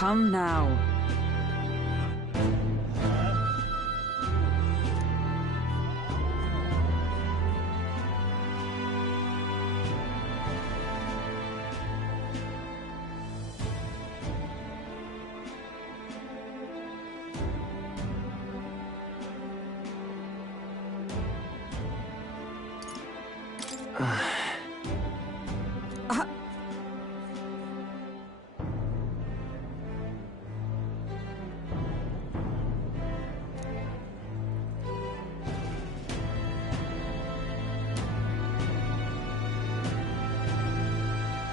Come now.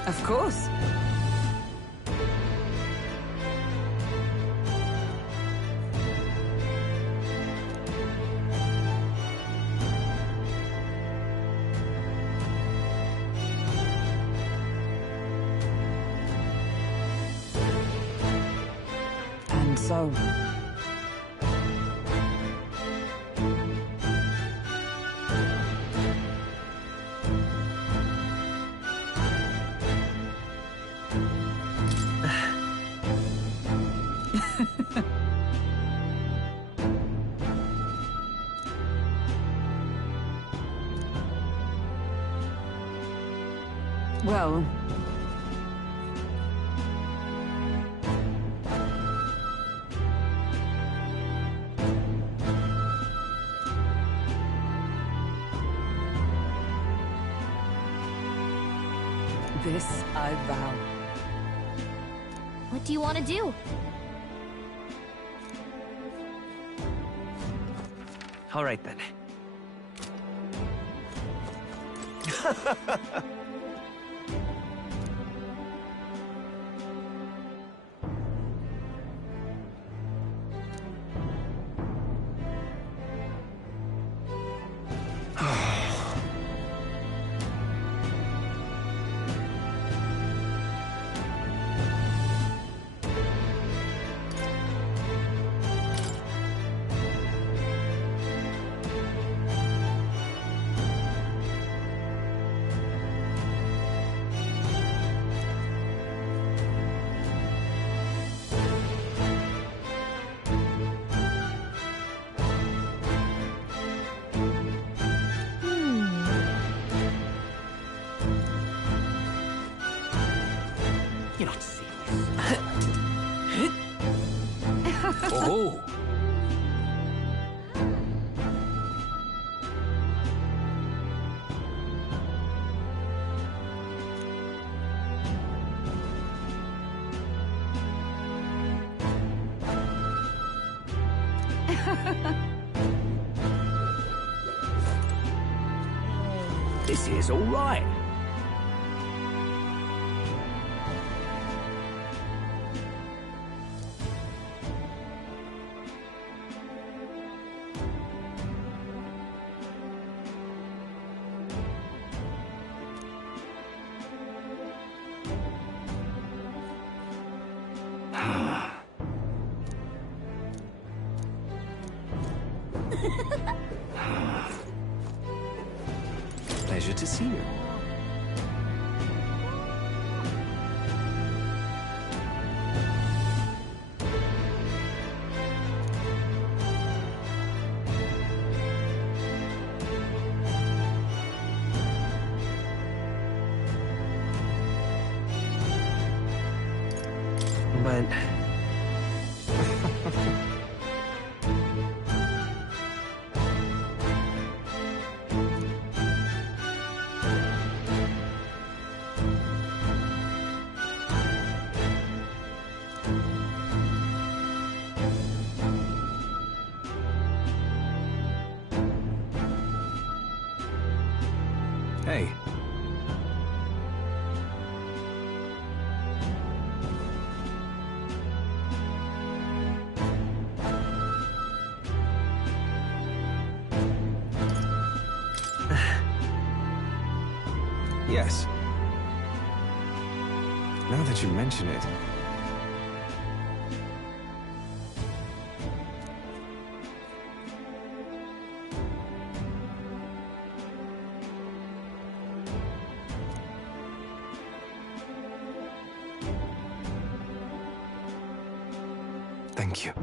Of course. And so... Well... This I vow. What do you want to do? All right then. You're not serious. Oh! This is all right. Pleasure to see you. But... Hey. Yes. Now that you mention it... Thank you.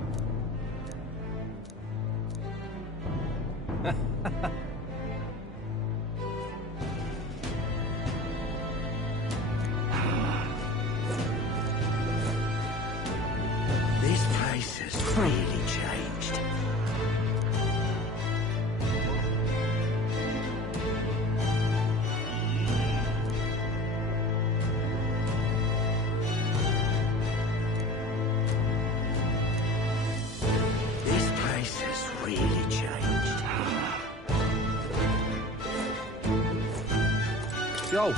This place has really changed. This place has really changed. Yo!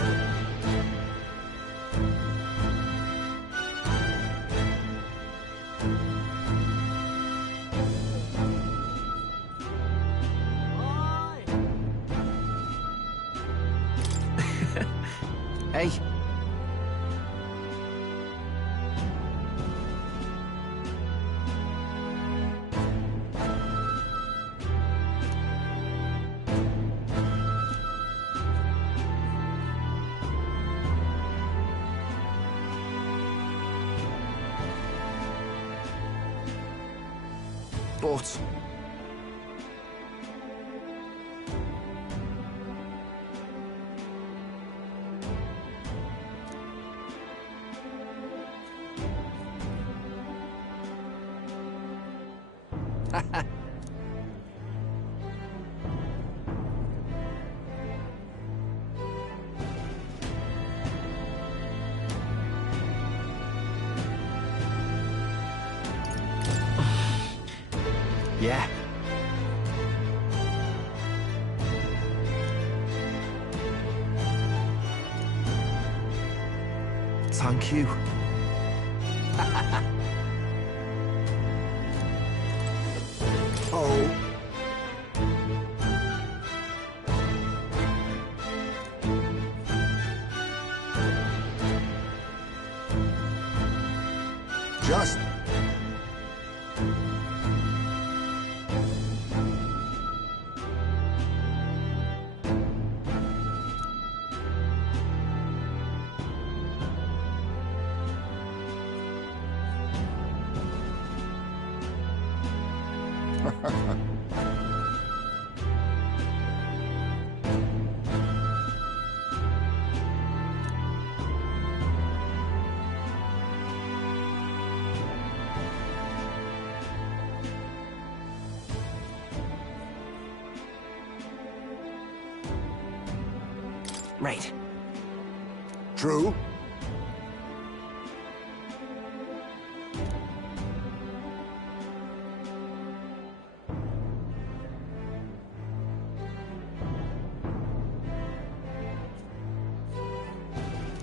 Hey. But yeah. Thank you. Oh. Just. Right. True.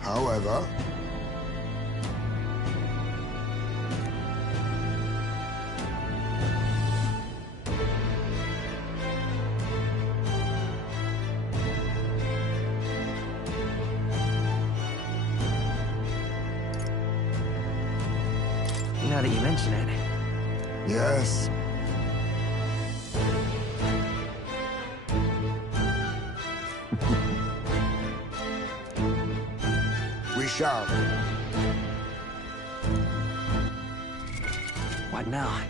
However, Now that you mention it. yes. We shall. What now?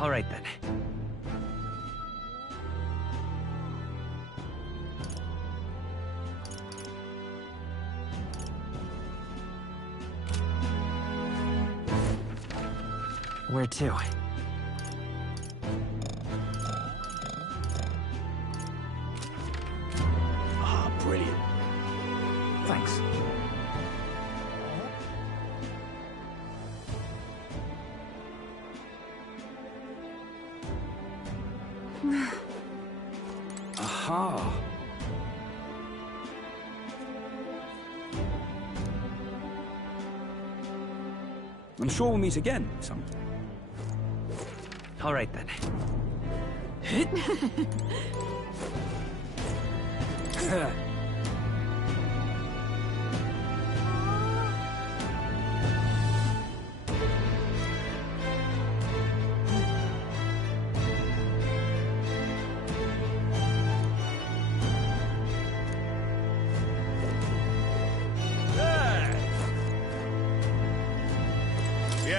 All right then. Where to? Ah, brilliant. Thanks. Aha. I'm sure we'll meet again, some. All right then.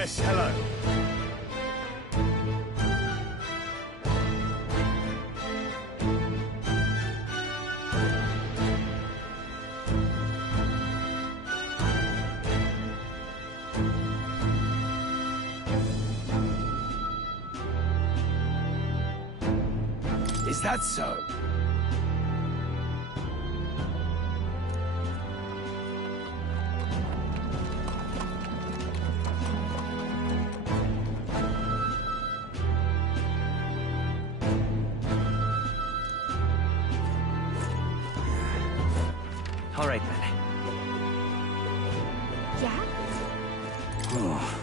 Yes, hello. Is that so? All right then. Yeah? Oh.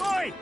Oi!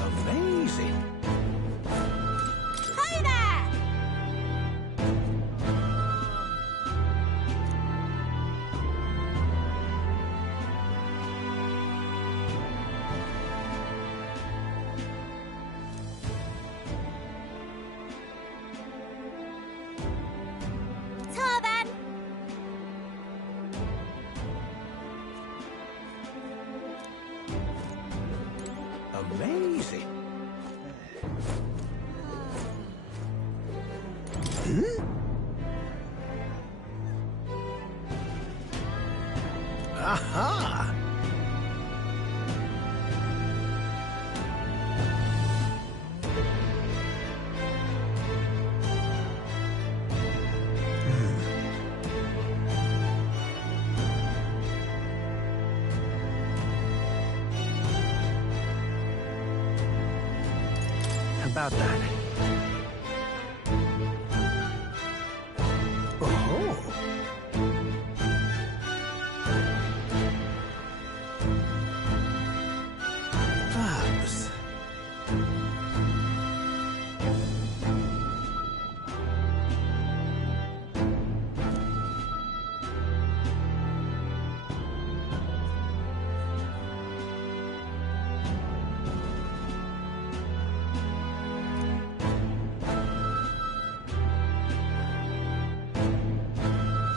Amazing. Hi there! Torben! Amazing. Aha! About that. Oh! Fabs.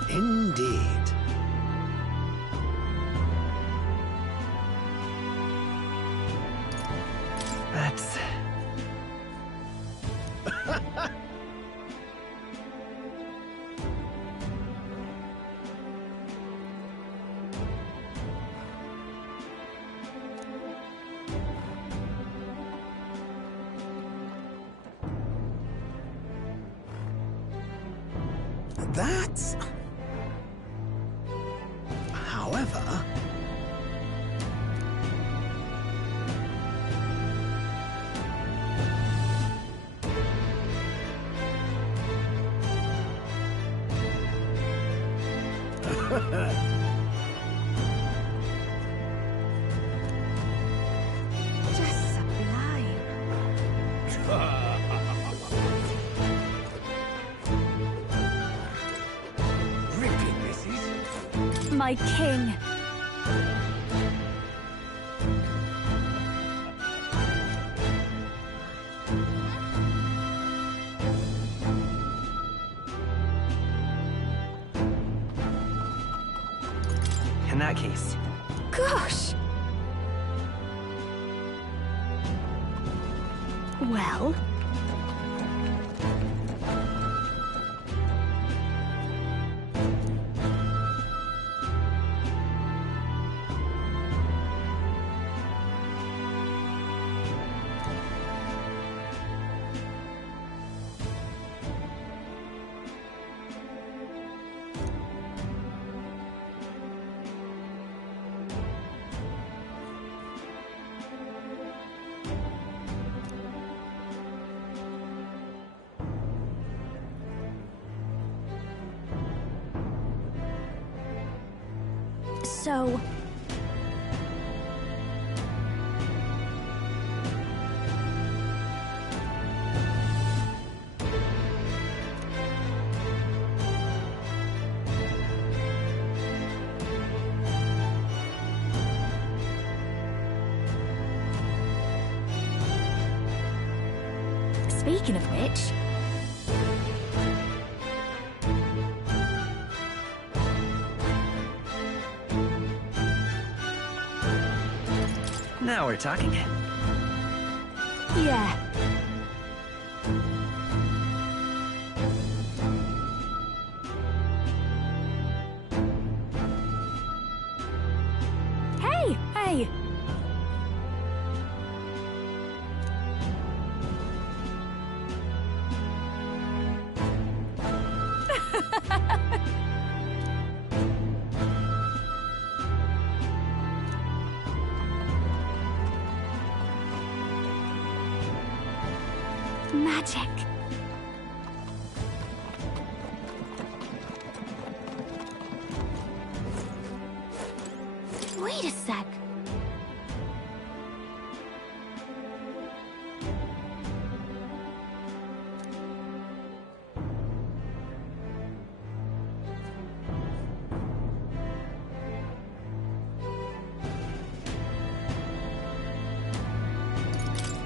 Indeed. That's... That's... However... Just sublime. Ripping this is. My king. In that case, Gosh! Well, so... Speaking of which... Now we're talking. Yeah. Hey! Hey! Magic. Wait a sec.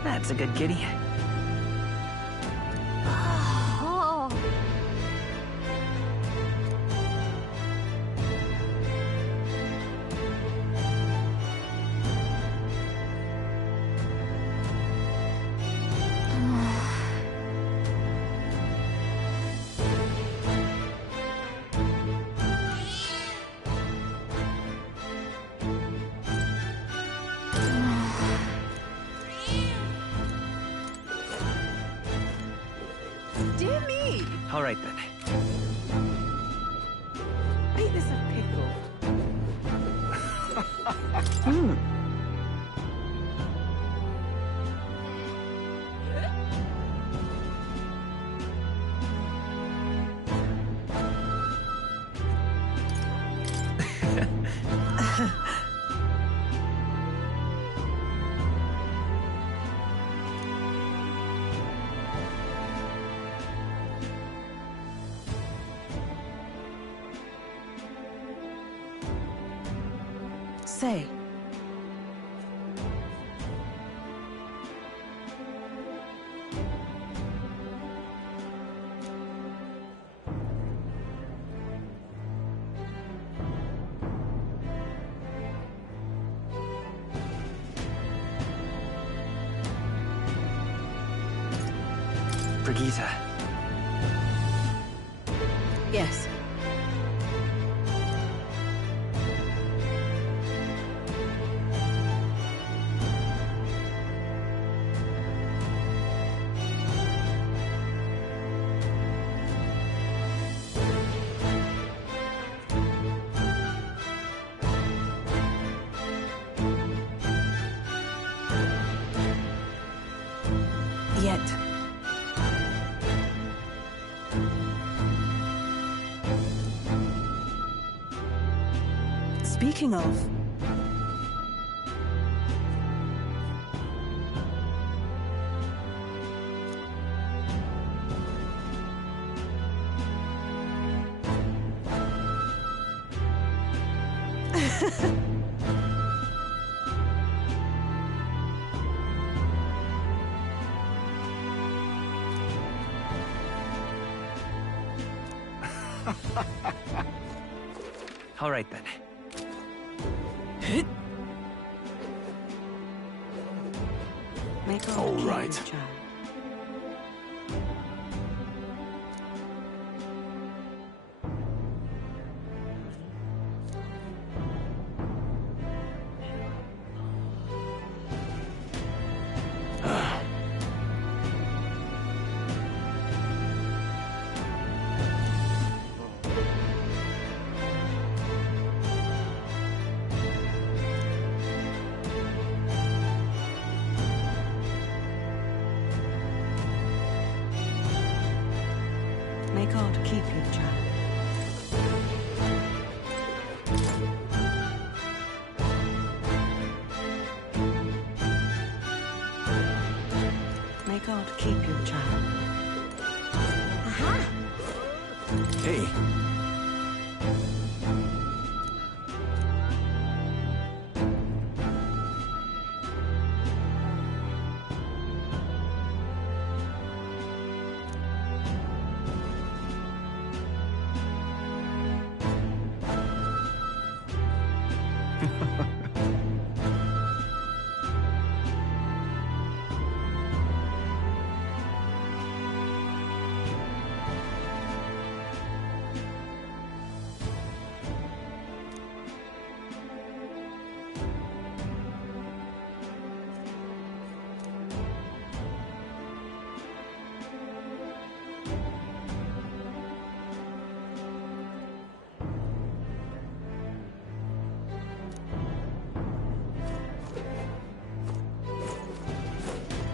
That's a good kitty. Oh. Dear me! All right then. Ain't this a pickle? Say. Brigitte. Yes. Yet. Speaking of... All right then. Make All our right. child. God keep you, child. May God keep you, child. Aha! Hey.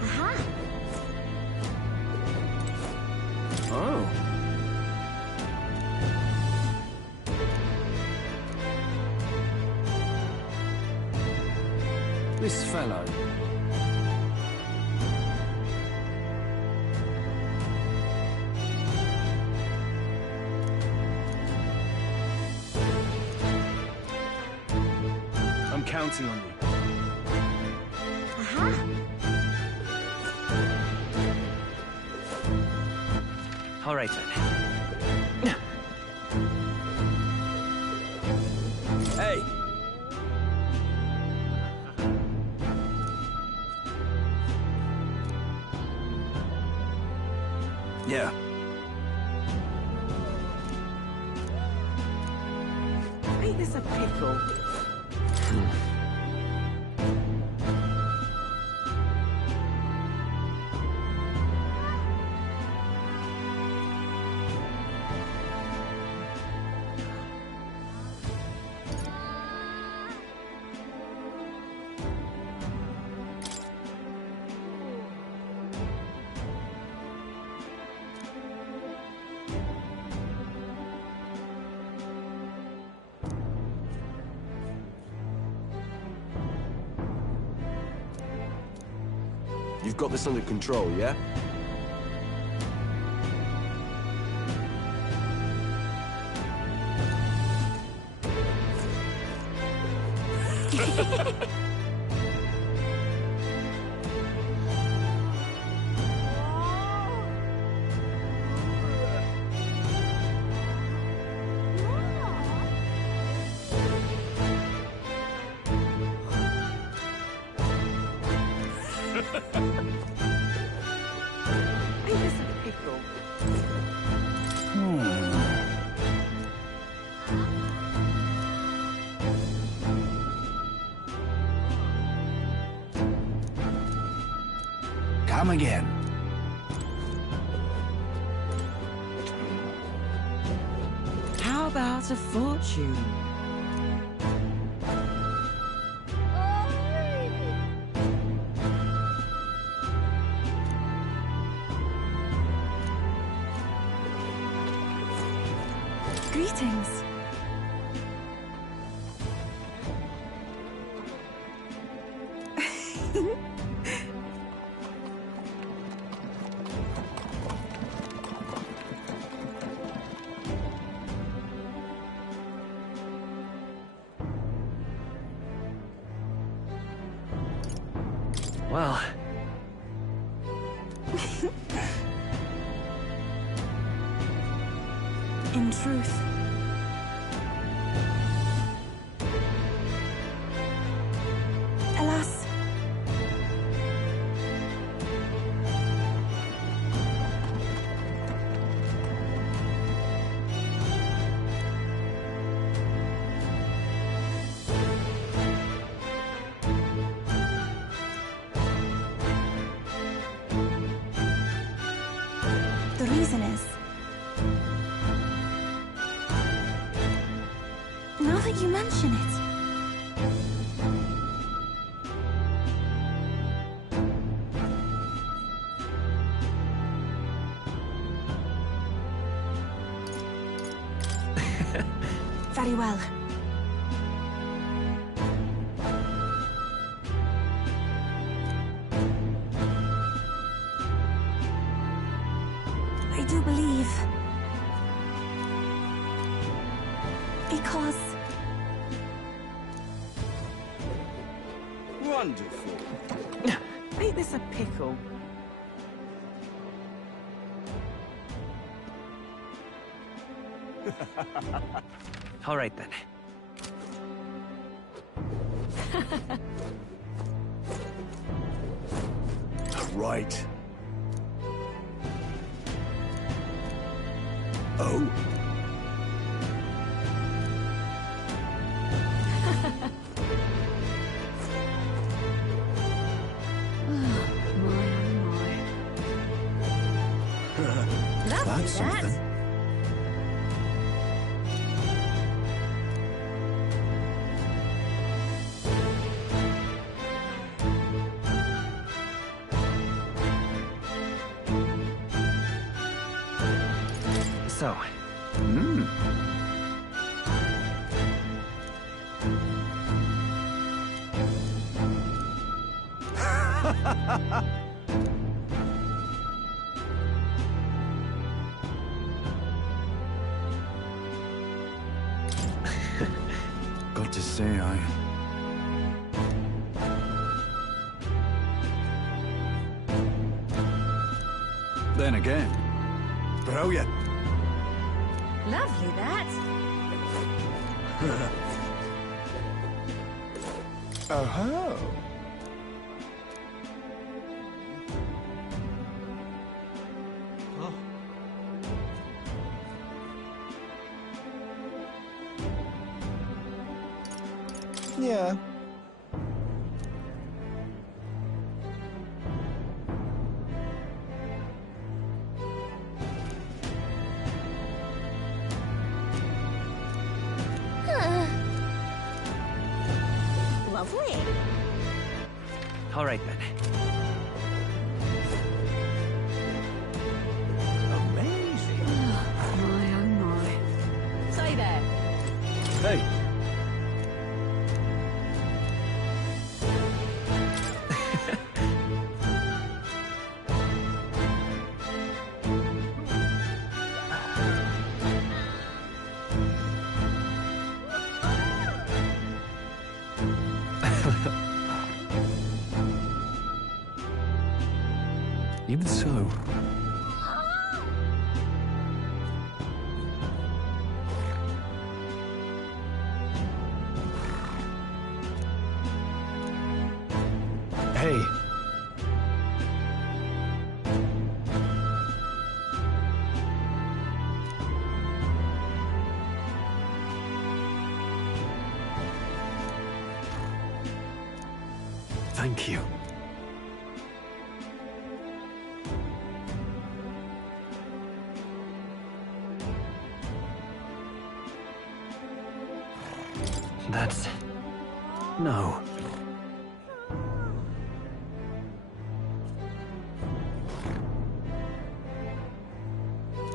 Aha! Oh. This fellow. I'm counting on you. Aha! All right, then. Hey! Yeah. Ain't this a pickle? You've got this under control, yeah? Ain't this a pickle? Come again. How about a fortune? Greetings. Well, In truth, alas, the reason is, now that you mention it, Very well. I do believe... because... Wonderful. Ain't this a pickle? All right then. Right. Oh. That's something. So, Got to say, I... Then again, brilliant. Lovely, that. Oh-ho. Yeah. Lovely. all right then. Amazing. My, oh my. Say there. Hey, Even so... Hey. Thank you. That's... no.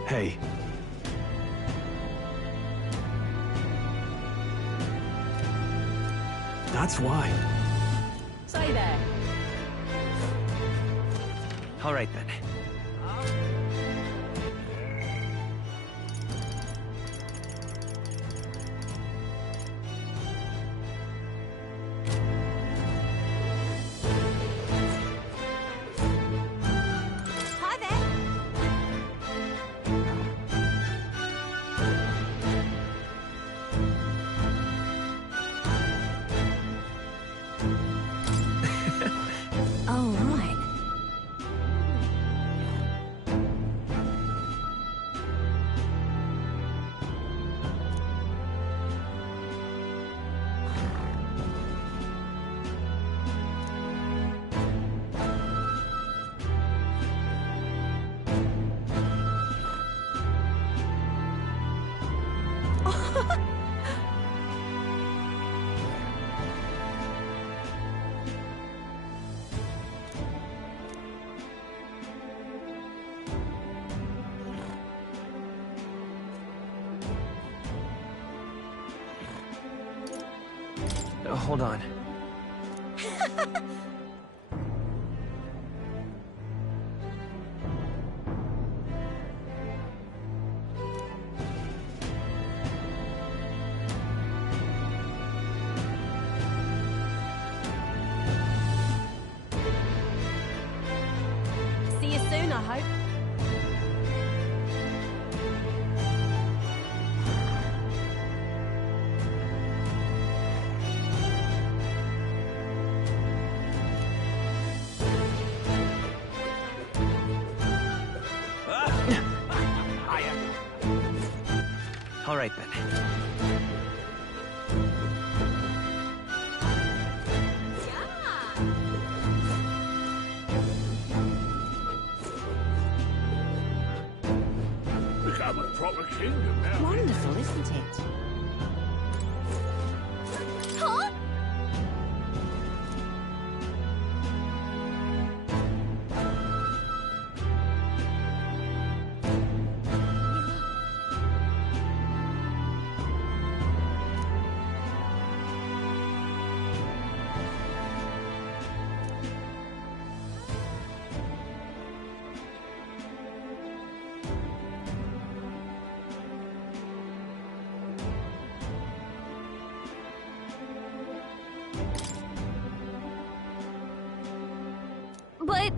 Hey. That's why. Say there. All right then. Hi there. Oh, right. Hold on. See you soon, I hope. All right then. Become a proper kingdom now. Wonderful, isn't it? Huh? But...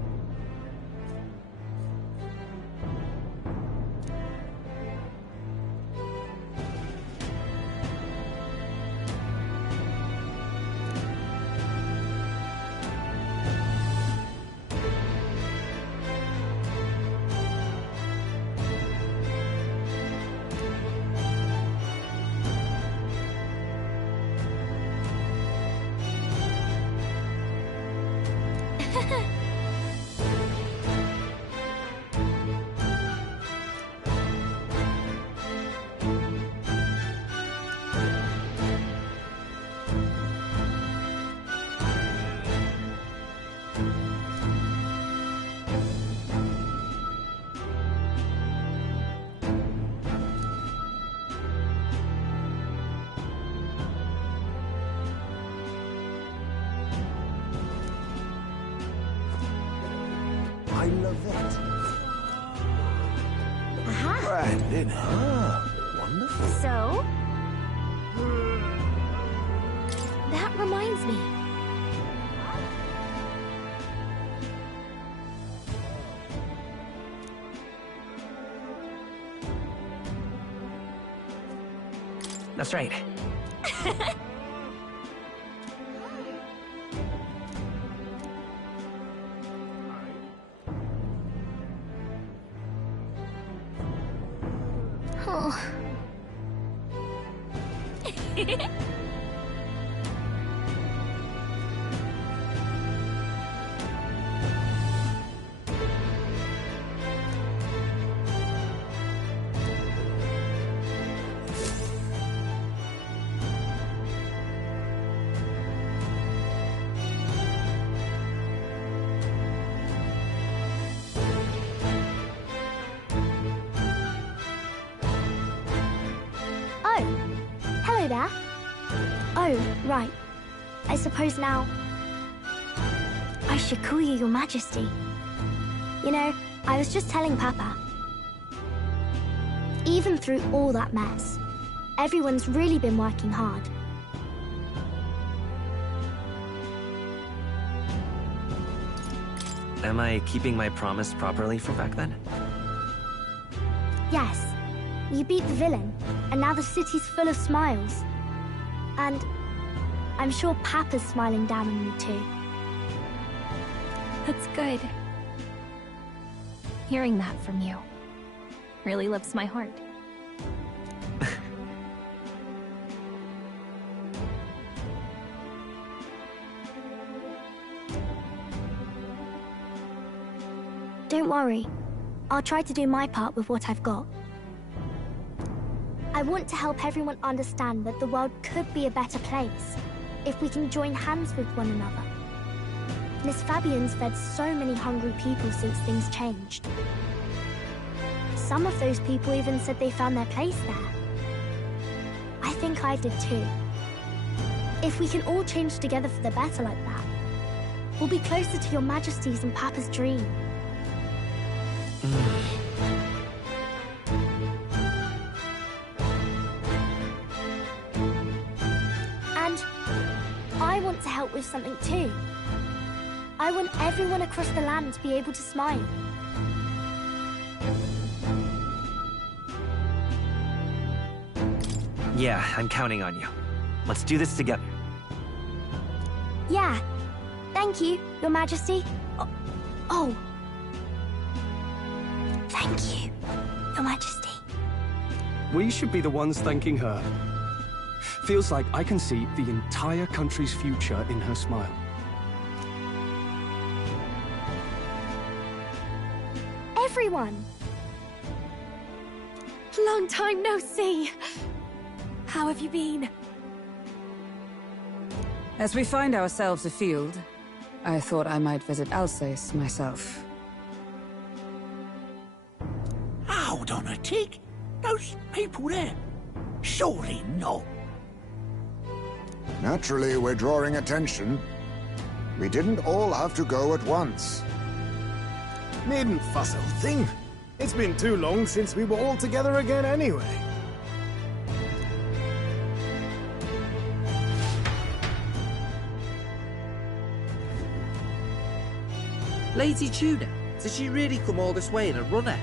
I love that. Brandon, wonderful. So? That reminds me. That's right. Oh. Oh, hello there. Oh, right. I suppose now I should call you Your Majesty. You know, I was just telling Papa. Even through all that mess, everyone's really been working hard. Am I keeping my promise properly from back then? Yes, you beat the villain, and now the city's full of smiles. And I'm sure Papa's smiling down on me too. That's good. Hearing that from you really lifts my heart. Don't worry. I'll try to do my part with what I've got. I want to help everyone understand that the world could be a better place if we can join hands with one another. Miss Fabian's fed so many hungry people since things changed. Some of those people even said they found their place there. I think I did too. If we can all change together for the better like that, we'll be closer to your Majesty's and Papa's dream. And I want to help with something too. I want everyone across the land to be able to smile. Yeah, I'm counting on you. Let's do this together. Yeah. Thank you, Your Majesty. Oh. Thank you, Your Majesty. We should be the ones thanking her. Feels like I can see the entire country's future in her smile. Everyone. Long time no see. How have you been? As we find ourselves afield, I thought I might visit Alsace myself. Hold on a tick. Those people there. Surely not. Naturally, we're drawing attention. We didn't all have to go at once. Needn't fuss, old thing. It's been too long since we were all together again anyway. Lady Tuna, did she really come all this way in a runner?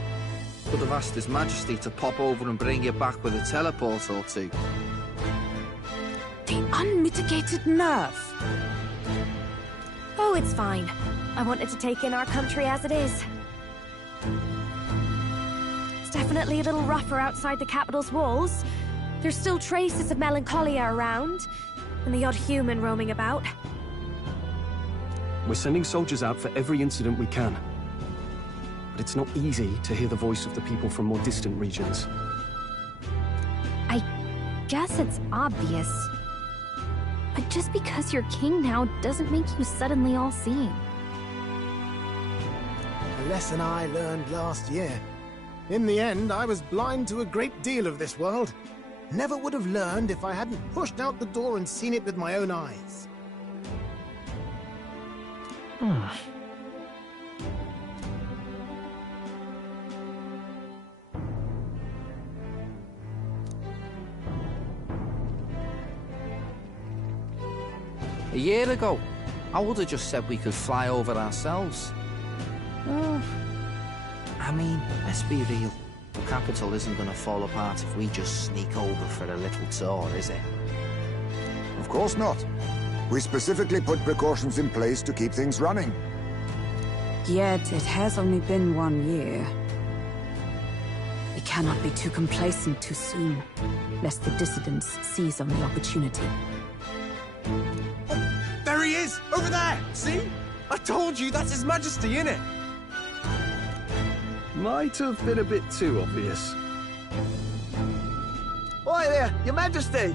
Could have asked His Majesty to pop over and bring you back with a teleport or two. The unmitigated nerve. Oh, it's fine. I wanted to take in our country as it is. It's definitely a little rougher outside the capital's walls. There's still traces of melancholia around, and the odd human roaming about. We're sending soldiers out for every incident we can. But it's not easy to hear the voice of the people from more distant regions. I guess it's obvious. But just because you're king now doesn't make you suddenly all-seeing. A lesson I learned last year. In the end, I was blind to a great deal of this world. Never would have learned if I hadn't pushed out the door and seen it with my own eyes. A year ago, I would have just said we could fly over ourselves. I mean, let's be real. The capital isn't going to fall apart if we just sneak over for a little tour, is it? Of course not. We specifically put precautions in place to keep things running. Yet it has only been 1 year. We cannot be too complacent too soon, lest the dissidents seize on the opportunity. Oh, there he is! Over there! See? I told you, that's His Majesty, innit? Might have been a bit too obvious. Oi there, Your Majesty!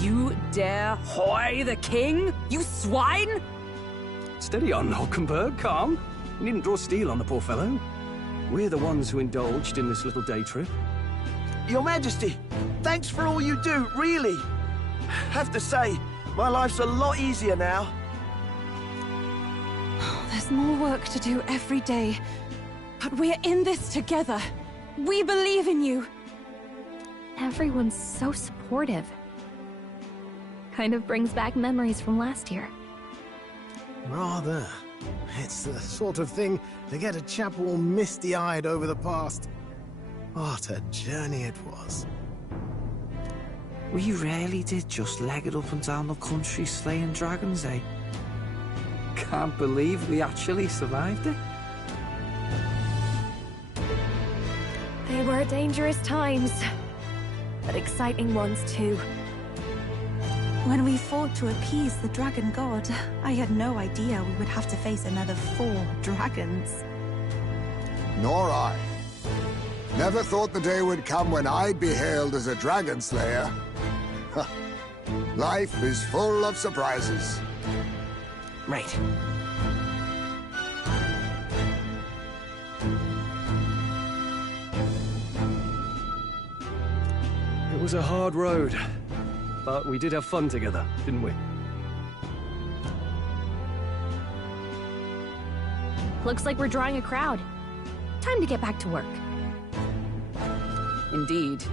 You dare hoy the king? You swine! Steady on, Hulkenberg, calm. You needn't draw steel on the poor fellow. We're the ones who indulged in this little day trip. Your Majesty, thanks for all you do, really. Have to say, my life's a lot easier now. There's more work to do every day, but we're in this together. We believe in you. Everyone's so supportive. Kind of brings back memories from last year. Rather. It's the sort of thing to get a chap all misty-eyed over the past. What a journey it was. We really did just leg it up and down the country slaying dragons, eh? Can't believe we actually survived it. They were dangerous times, but exciting ones too. When we fought to appease the dragon god, I had no idea we would have to face another 4 dragons. Nor I. Never thought the day would come when I'd be hailed as a dragon slayer. Life is full of surprises. Right. It was a hard road, but we did have fun together, didn't we? Looks like we're drawing a crowd. Time to get back to work. Indeed.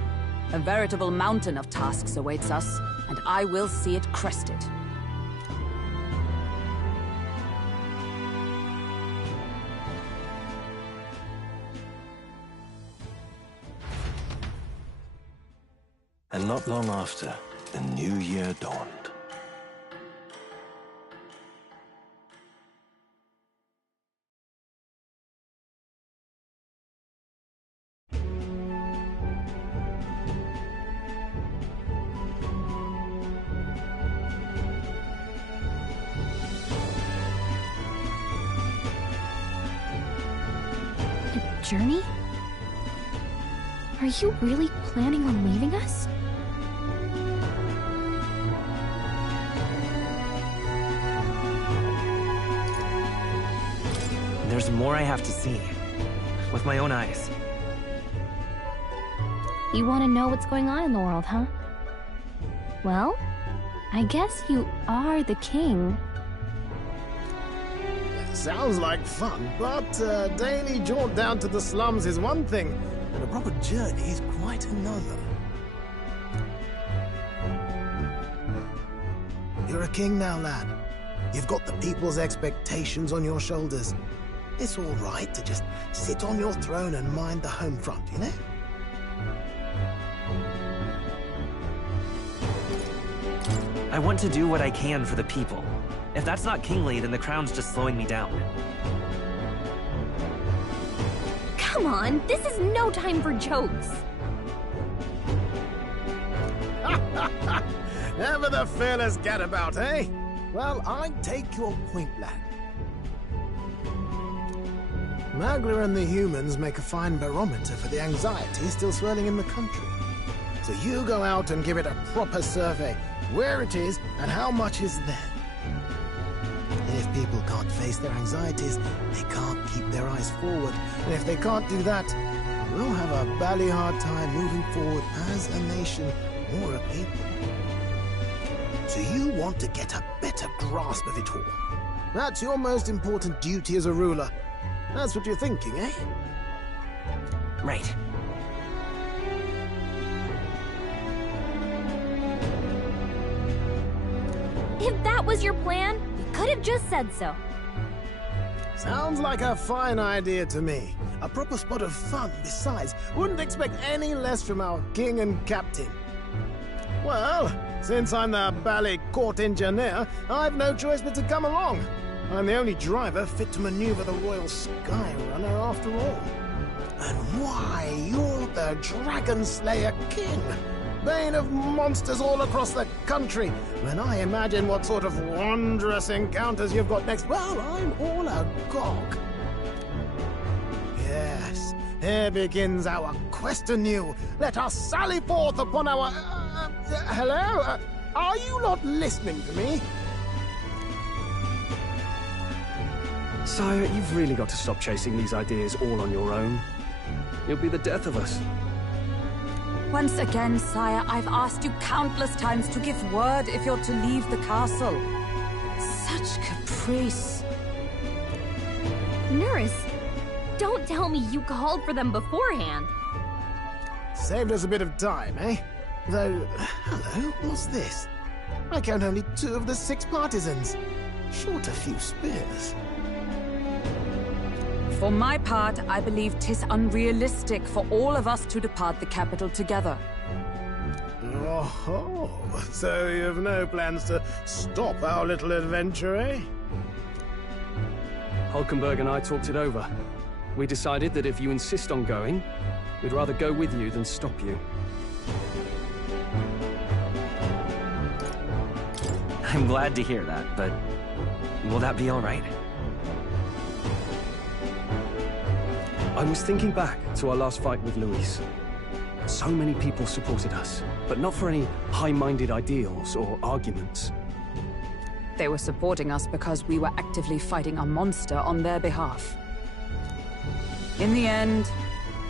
A veritable mountain of tasks awaits us, and I will see it crested. And not long after, the new year dawned. Journey? Are you really planning on leaving us? There's more I have to see. With my own eyes. You want to know what's going on in the world, huh? Well, I guess you are the king. Sounds like fun, but a daily jaunt down to the slums is one thing, and a proper journey is quite another. You're a king now, lad. You've got the people's expectations on your shoulders. It's all right to just sit on your throne and mind the home front, you know? I want to do what I can for the people. If that's not kingly, then the crown's just slowing me down. Come on, this is no time for jokes. Never the fearless gadabout, eh? Well, I take your point, lad. Magla and the humans make a fine barometer for the anxiety still swirling in the country. So you go out and give it a proper survey, where it is and how much is there. If people can't face their anxieties, they can't keep their eyes forward. And if they can't do that, we'll have a bally hard time moving forward as a nation or a people. So you want to get a better grasp of it all. That's your most important duty as a ruler. That's what you're thinking, eh? Right. If that was your plan, you could have just said so. Sounds like a fine idea to me. A proper spot of fun, besides. Wouldn't expect any less from our king and captain. Well, since I'm the bally court engineer, I've no choice but to come along. I'm the only driver fit to maneuver the Royal Skyrunner after all. And why, you're the Dragon Slayer King, bane of monsters all across the country. When I imagine what sort of wondrous encounters you've got next, well, I'm all agog. Yes, here begins our quest anew. Let us sally forth upon our... hello? Are you not listening to me? Sire, you've really got to stop chasing these ideas all on your own. You'll be the death of us. Once again, sire, I've asked you countless times to give word if you're to leave the castle. Such caprice. Nurse, don't tell me you called for them beforehand. Saved us a bit of time, eh? Though, hello, what's this? I count only 2 of the 6 partisans. Short a few spears. For my part, I believe 'tis unrealistic for all of us to depart the capital together. Oh, so you have no plans to stop our little adventure, eh? Hulkenberg and I talked it over. We decided that if you insist on going, we'd rather go with you than stop you. I'm glad to hear that, but will that be all right? I was thinking back to our last fight with Luis. So many people supported us, but not for any high-minded ideals or arguments. They were supporting us because we were actively fighting a monster on their behalf. In the end,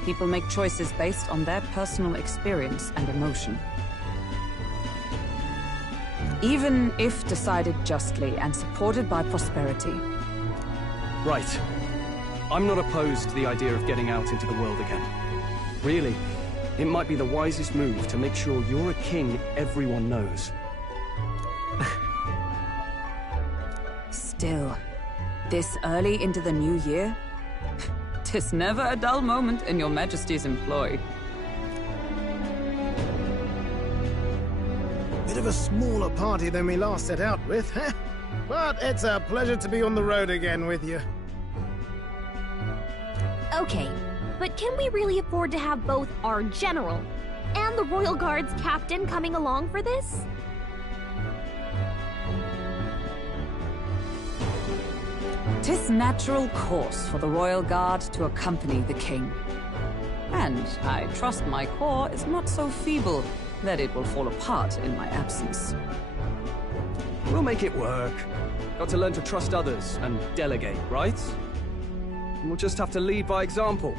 people make choices based on their personal experience and emotion. Even if decided justly and supported by prosperity. Right. I'm not opposed to the idea of getting out into the world again. Really, it might be the wisest move to make sure you're a king everyone knows. Still, this early into the new year? 'Tis never a dull moment in your Majesty's employ. Bit of a smaller party than we last set out with, huh? But it's a pleasure to be on the road again with you. Okay, but can we really afford to have both our general and the Royal Guard's captain coming along for this? "'Tis natural course for the Royal Guard to accompany the king. And I trust my corps is not so feeble that it will fall apart in my absence. We'll make it work. Got to learn to trust others and delegate, right? We'll just have to lead by example.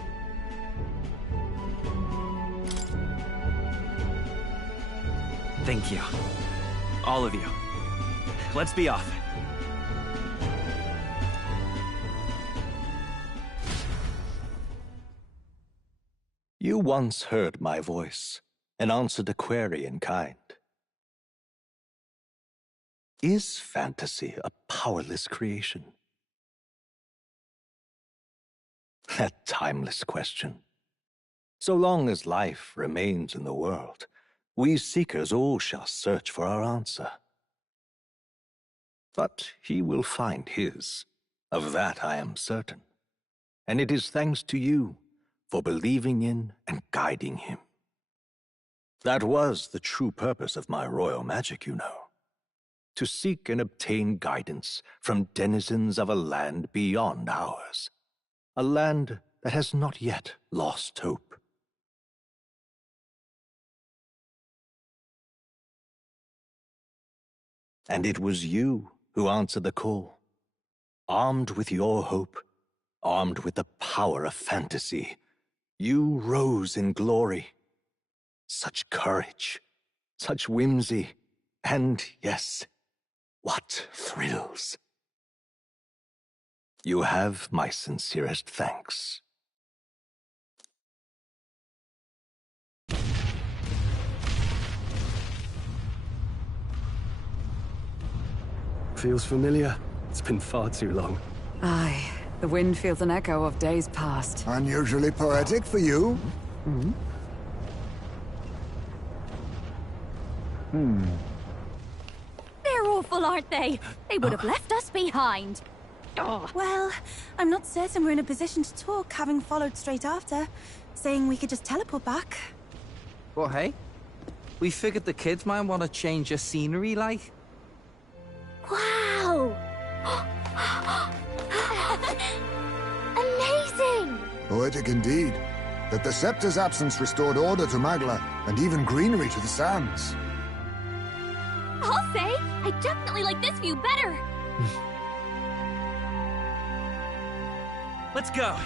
Thank you. All of you. Let's be off. You once heard my voice and answered a query in kind. Is fantasy a powerless creation? That timeless question. So long as life remains in the world, we seekers all shall search for our answer. But he will find his. Of that I am certain. And it is thanks to you for believing in and guiding him. That was the true purpose of my royal magic, you know. To seek and obtain guidance from denizens of a land beyond ours. A land that has not yet lost hope. And it was you who answered the call. Armed with your hope, armed with the power of fantasy, you rose in glory. Such courage, such whimsy, and yes, what thrills. You have my sincerest thanks. Feels familiar. It's been far too long. Aye, the wind feels an echo of days past. Unusually poetic for you. They're awful, aren't they? They would have left us behind. Well, I'm not certain we're in a position to talk, having followed straight after, saying we could just teleport back. Well, hey, we figured the kids might want to change your scenery, like. Wow! Amazing! Poetic indeed. That the Scepter's absence restored order to Magla, and even greenery to the sands. I'll say, I definitely like this view better. Let's go.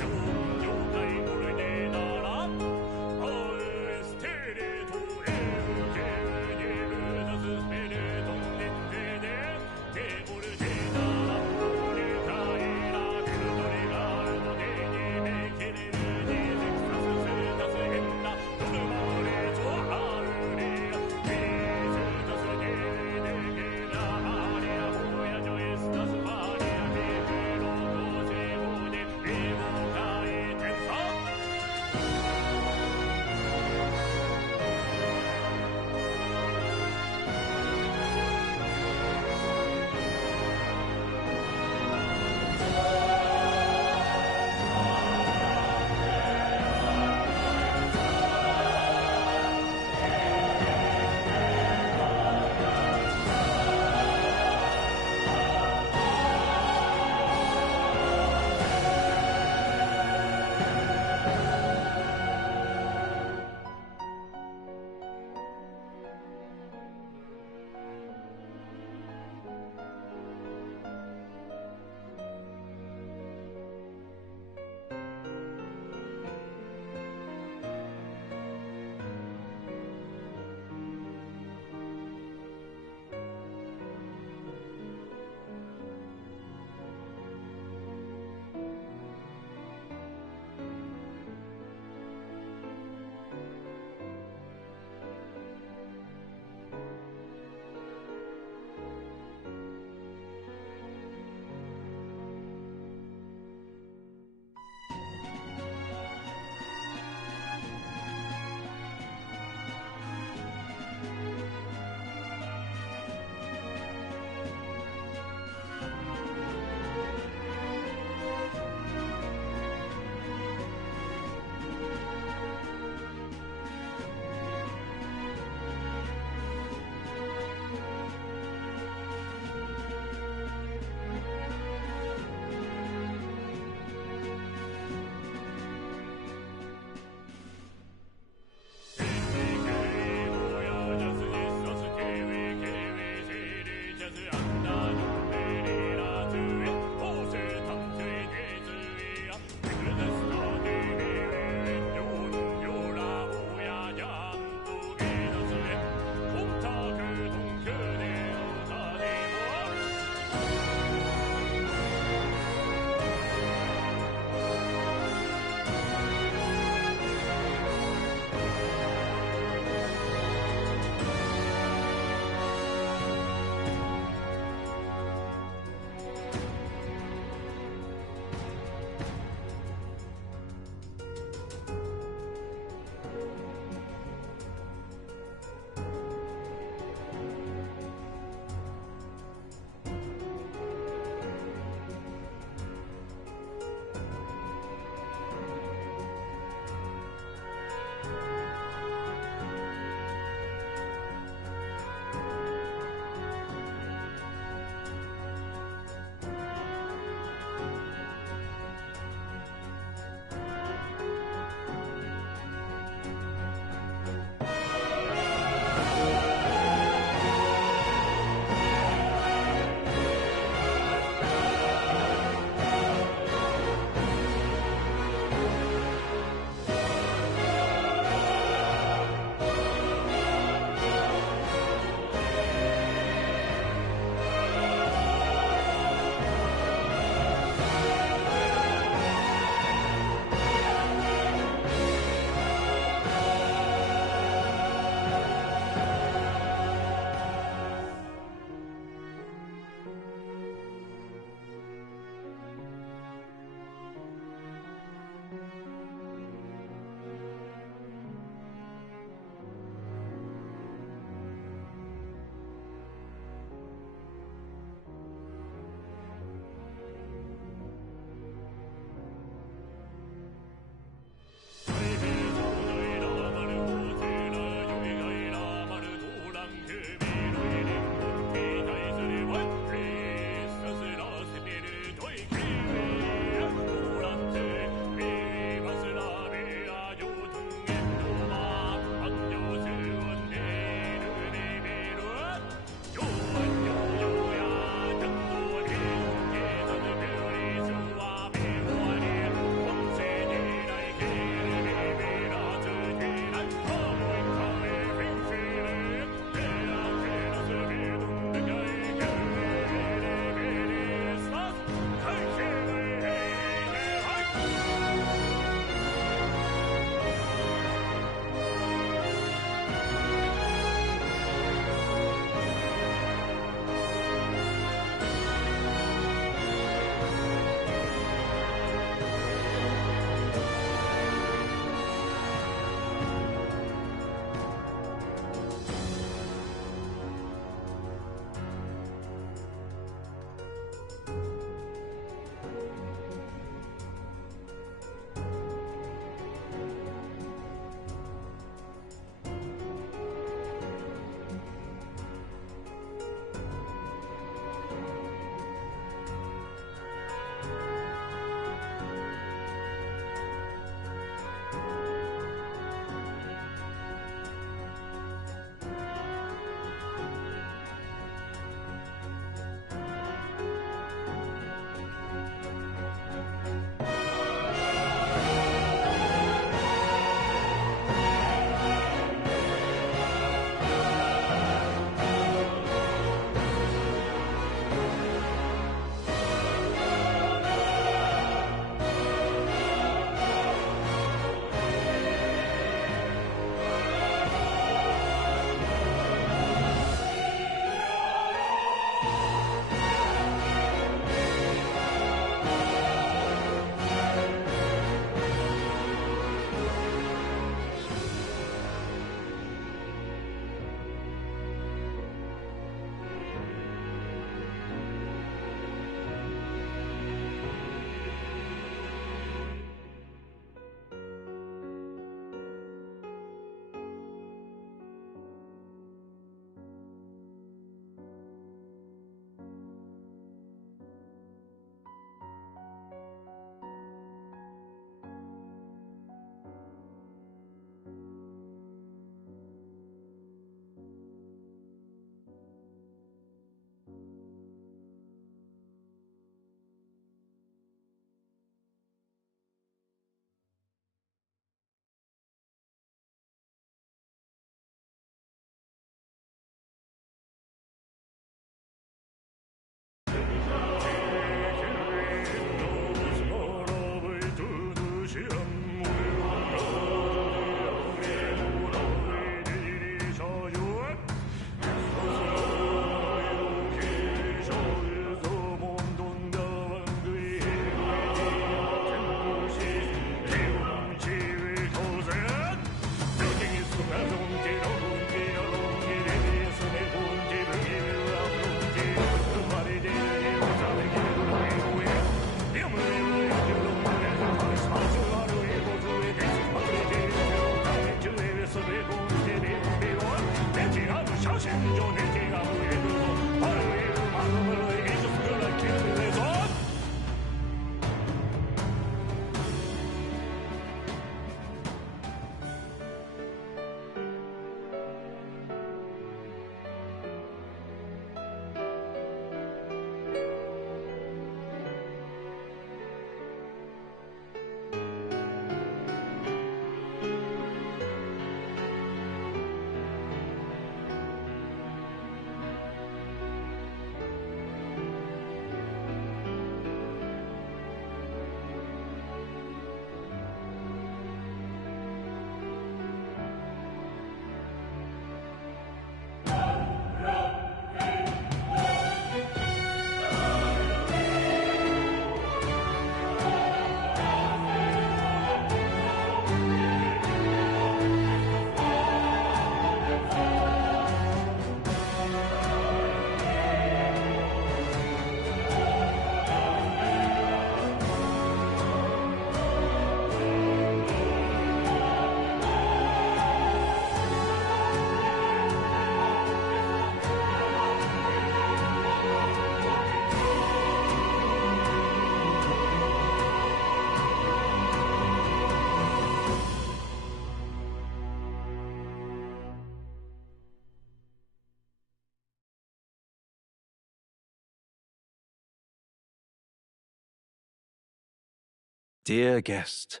Dear guest,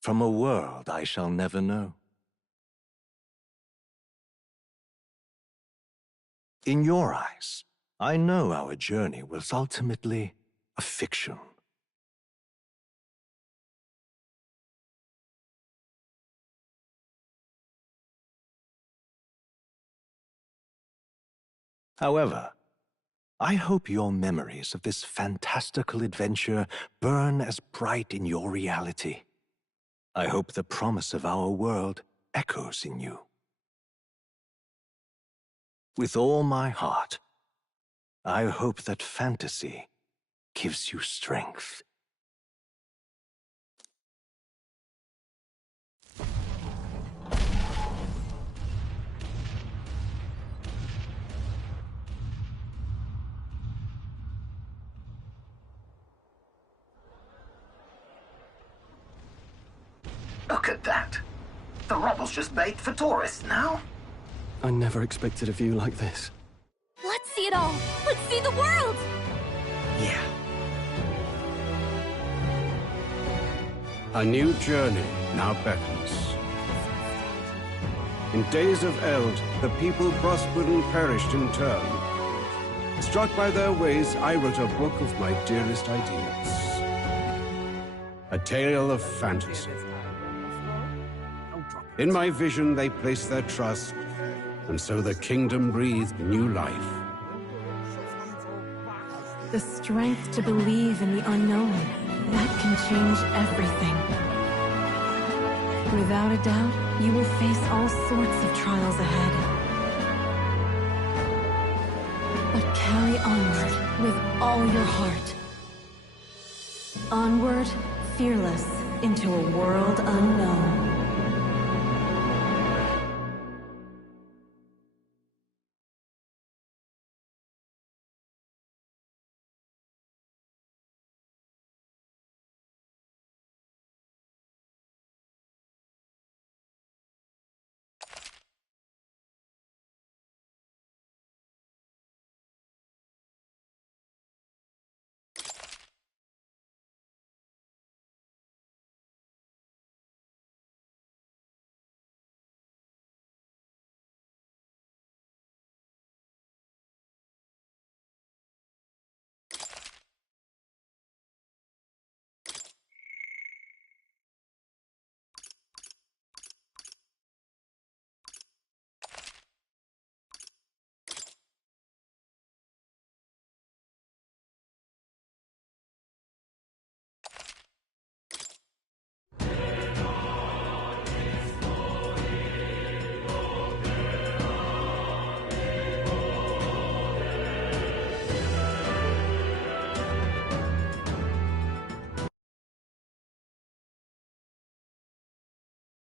from a world I shall never know. In your eyes, I know our journey was ultimately a fiction. However, I hope your memories of this fantastical adventure burn as bright in your reality. I hope the promise of our world echoes in you. With all my heart, I hope that fantasy gives you strength. Look at that. The rubble's just made for tourists now. I never expected a view like this. Let's see it all! Let's see the world! Yeah. A new journey now beckons. In days of eld, the people prospered and perished in turn. Struck by their ways, I wrote a book of my dearest ideas. A tale of fantasy. In my vision, they placed their trust, and so the kingdom breathed new life. The strength to believe in the unknown, that can change everything. Without a doubt, you will face all sorts of trials ahead. But carry onward with all your heart. Onward, fearless, into a world unknown.